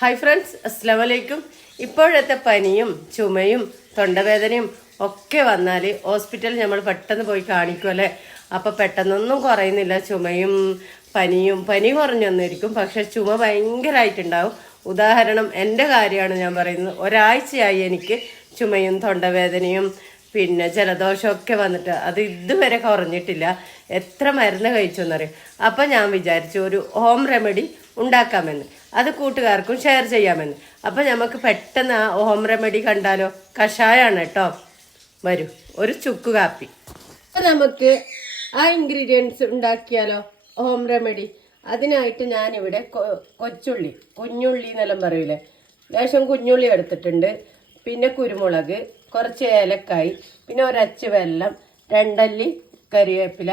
Hi friends, അസ്സലാമു അലൈക്കും. ഇപ്പോഴത്തെ പനിയും ചുമയും തൊണ്ടവേദനയും ഒക്കെ വന്നാൽ ഹോസ്പിറ്റലിൽ നമ്മൾ പെട്ടെന്ന് പോയി കാണിക്കുമല്ലേ. അപ്പം പെട്ടെന്നൊന്നും കുറയുന്നില്ല. ചുമയും പനി കുറഞ്ഞൊന്നിരിക്കും, പക്ഷെ ചുമ ഭയങ്കരമായിട്ടുണ്ടാവും. ഉദാഹരണം എൻ്റെ കാര്യമാണ് ഞാൻ പറയുന്നത്. ഒരാഴ്ചയായി എനിക്ക് ചുമയും തൊണ്ടവേദനയും പിന്നെ ജലദോഷമൊക്കെ വന്നിട്ട് അത് ഇതുവരെ കുറഞ്ഞിട്ടില്ല. എത്ര മരുന്ന് കഴിച്ചെന്നറിയും. അപ്പം ഞാൻ വിചാരിച്ചു ഒരു ഹോം റെമഡി ഉണ്ടാക്കാമെന്ന്, അത് കൂട്ടുകാർക്കും ഷെയർ ചെയ്യാമെന്ന്. അപ്പം നമുക്ക് പെട്ടെന്ന് ആ ഹോം റെമഡി കണ്ടാലോ. കഷായമാണ് കേട്ടോ. വരൂ, ഒരു ചുക്ക് കാപ്പി. അപ്പം നമുക്ക് ആ ഇൻഗ്രീഡിയൻസ് ഉണ്ടാക്കിയാലോ, ഹോം റെമഡി. അതിനായിട്ട് ഞാനിവിടെ കുഞ്ഞുള്ളി എന്നെല്ലാം പറയൂലേ, ലേശം കുഞ്ഞുള്ളി എടുത്തിട്ടുണ്ട്. പിന്നെ കുരുമുളക്, കുറച്ച് ഏലക്കായ്, പിന്നെ ഒരച്ച് വെല്ലം, 2 അല്ലി കരിവേപ്പില,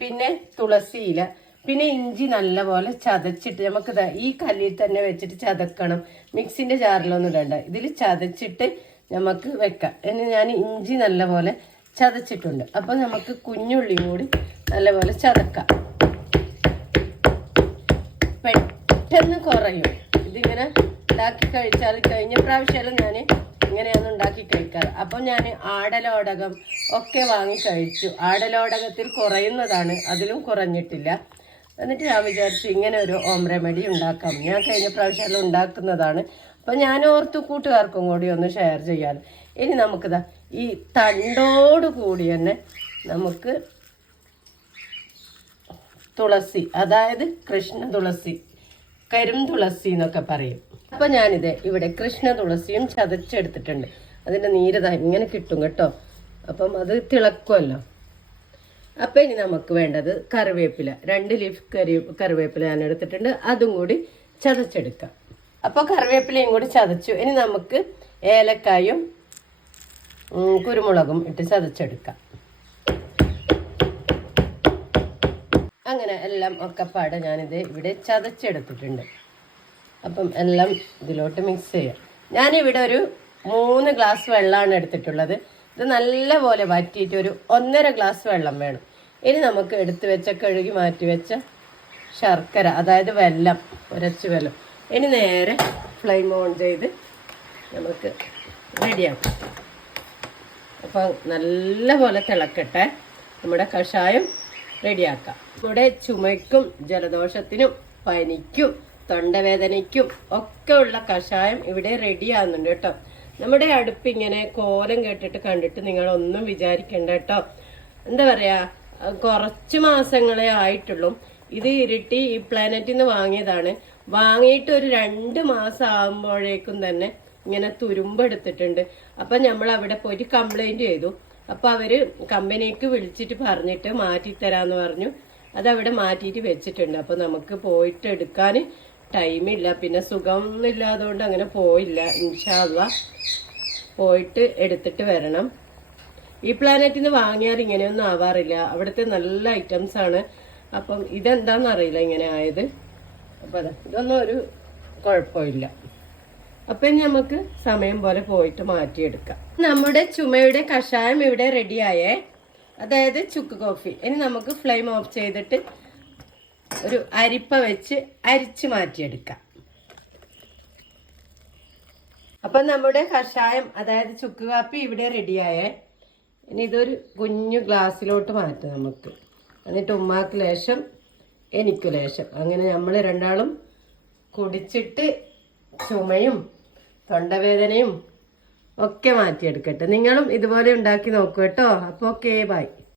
പിന്നെ തുളസിയില, പിന്നെ ഇഞ്ചി നല്ലപോലെ ചതച്ചിട്ട് നമുക്ക് ഈ കല്ലിൽ തന്നെ വെച്ചിട്ട് ചതക്കണം. മിക്സിൻ്റെ ജാറിലൊന്നും ഇടണ്ട, ഇതിൽ ചതച്ചിട്ട് നമുക്ക് വെക്കാം. ഇനി ഞാൻ ഇഞ്ചി നല്ലപോലെ ചതച്ചിട്ടുണ്ട്. അപ്പം നമുക്ക് കുഞ്ഞുള്ളിയും കൂടി നല്ലപോലെ ചതക്കാം. പെട്ടെന്ന് കുറയും ഇതിങ്ങനെ ഉണ്ടാക്കി കഴിച്ചാൽ. കഴിഞ്ഞ പ്രാവശ്യം ഞാൻ ഇങ്ങനെയാണ് ഉണ്ടാക്കി കഴിക്കാറ്. അപ്പം ഞാൻ ആടലോടകം ഒക്കെ വാങ്ങി കഴിച്ചു. ആടലോടകത്തിൽ കുറയുന്നതാണ്, അതിലും കുറഞ്ഞിട്ടില്ല. എന്നിട്ട് ഞാൻ വിചാരിച്ചു ഇങ്ങനെ ഒരു ഹോം റെമഡി ഉണ്ടാക്കാം. ഞാൻ കഴിഞ്ഞ പ്രാവശ്യം ഉണ്ടാക്കുന്നതാണ്. അപ്പം ഞാൻ ഓർത്തു കൂട്ടുകാർക്കും കൂടി ഒന്ന് ഷെയർ ചെയ്യാൻ. ഇനി നമുക്കിതാ ഈ തണ്ടോട് കൂടി തന്നെ നമുക്ക് തുളസി, അതായത് കൃഷ്ണ തുളസി, കരിം തുളസി എന്നൊക്കെ പറയും. അപ്പം ഞാനിത് ഇവിടെ കൃഷ്ണ തുളസിയും ചതച്ചെടുത്തിട്ടുണ്ട്. അതിൻ്റെ നീരത ഇങ്ങനെ കിട്ടും കേട്ടോ. അപ്പം അത് തിളക്കുമല്ലോ. അപ്പം ഇനി നമുക്ക് വേണ്ടത് കറിവേപ്പില, 2 ലീഫ് കറിവേപ്പില ഞാൻ എടുത്തിട്ടുണ്ട്. അതും കൂടി ചതച്ചെടുക്കാം. അപ്പോൾ കറിവേപ്പിലയും കൂടി ചതച്ചു. ഇനി നമുക്ക് ഏലക്കായും കുരുമുളകും ഇട്ട് ചതച്ചെടുക്കാം. അങ്ങനെ എല്ലാം ഒക്കെപ്പാടെ ഞാനിത് ഇവിടെ ചതച്ചെടുത്തിട്ടുണ്ട്. അപ്പം എല്ലാം ഇതിലോട്ട് മിക്സ് ചെയ്യാം. ഞാനിവിടെ ഒരു 3 ഗ്ലാസ് വെള്ളമാണ് എടുത്തിട്ടുള്ളത്. ഇത് നല്ലപോലെ വറ്റിയിട്ട് ഒരു 1.5 ഗ്ലാസ് വെള്ളം വേണം. ഇനി നമുക്ക് എടുത്ത് വെച്ച കഴുകി മാറ്റി വെച്ച ശർക്കര, അതായത് വെല്ലം, ഒരച്ച് വെല്ലം. ഇനി നേരെ ഫ്ലെയിം ഓൺ ചെയ്ത് നമുക്ക് റെഡിയാക്കാം. അപ്പം നല്ലപോലെ തിളക്കട്ടെ. നമ്മുടെ കഷായം റെഡിയാക്കാം. ഇവിടെ ചുമയ്ക്കും ജലദോഷത്തിനും പനിക്കും തൊണ്ടവേദനയ്ക്കും ഒക്കെ ഉള്ള കഷായം ഇവിടെ റെഡി ആകുന്നുണ്ട് കേട്ടോ. നമ്മുടെ അടുപ്പ് ഇങ്ങനെ കോലം കേട്ടിട്ട് കണ്ടിട്ട് നിങ്ങളൊന്നും വിചാരിക്കണ്ട കേട്ടോ. എന്താ പറയാ, കുറച്ച് മാസങ്ങളെ ആയിട്ടുള്ളൂ. ഇത് ഇരിട്ടി ഈ പ്ലാനറ്റിൽ നിന്ന് വാങ്ങിയതാണ്. വാങ്ങിയിട്ട് ഒരു 2 മാസം ആകുമ്പോഴേക്കും തന്നെ ഇങ്ങനെ തുരുമ്പെടുത്തിട്ടുണ്ട്. അപ്പം നമ്മൾ അവിടെ പോയിട്ട് കംപ്ലൈന്റ് ചെയ്തു. അപ്പം അവര് കമ്പനിക്ക് വിളിച്ചിട്ട് പറഞ്ഞിട്ട് മാറ്റിത്തരാന്ന് പറഞ്ഞു. അതവിടെ മാറ്റിയിട്ട് വെച്ചിട്ടുണ്ട്. അപ്പം നമുക്ക് പോയിട്ട് എടുക്കാൻ ടൈമില്ല, പിന്നെ സുഖമൊന്നുമില്ലാതുകൊണ്ട് അങ്ങനെ പോയില്ല. ഇൻഷാ അല്ലാഹ് പോയിട്ട് എടുത്തിട്ട് വരണം. ഈ പ്ലാനറ്റിൽ നിന്ന് വാങ്ങിയാൽ ഇങ്ങനെയൊന്നും ആവാറില്ല. അവിടുത്തെ നല്ല ഐറ്റംസ് ആണ്. അപ്പം ഇതെന്താണെന്നറിയില്ല ഇങ്ങനെ ആയത്. അപ്പം അതെ, ഇതൊന്നും ഒരു കുഴപ്പമില്ല. അപ്പം ഇനി നമുക്ക് സമയം പോലെ പോയിട്ട് മാറ്റിയെടുക്കാം. നമ്മുടെ ചുമയുടെ കഷായം ഇവിടെ റെഡിയായേ, അതായത് ചുക്ക് കോഫി. ഇനി നമുക്ക് ഫ്ലെയിം ഓഫ് ചെയ്തിട്ട് ഒരു അരിപ്പ വെച്ച് അരിച്ച് മാറ്റിയെടുക്കാം. അപ്പം നമ്മുടെ കഷായം, അതായത് ചുക്ക് കാപ്പി ഇവിടെ റെഡിയായേ. ഇനി ഇതൊരു കുഞ്ഞു ഗ്ലാസ്സിലോട്ട് മാറ്റാം നമുക്ക്. എന്നിട്ട് ഉമ്മാക്ക് ലേശം എനിക്ക് ലേശം, അങ്ങനെ നമ്മൾ രണ്ടാളും കുടിച്ചിട്ട് ചുമയും തൊണ്ടവേദനയും ഒക്കെ മാറ്റിയെടുക്കട്ടെ. നിങ്ങളും ഇതുപോലെ ഉണ്ടാക്കി നോക്കൂ കേട്ടോ. അപ്പോൾ ഓക്കെ, ബൈ.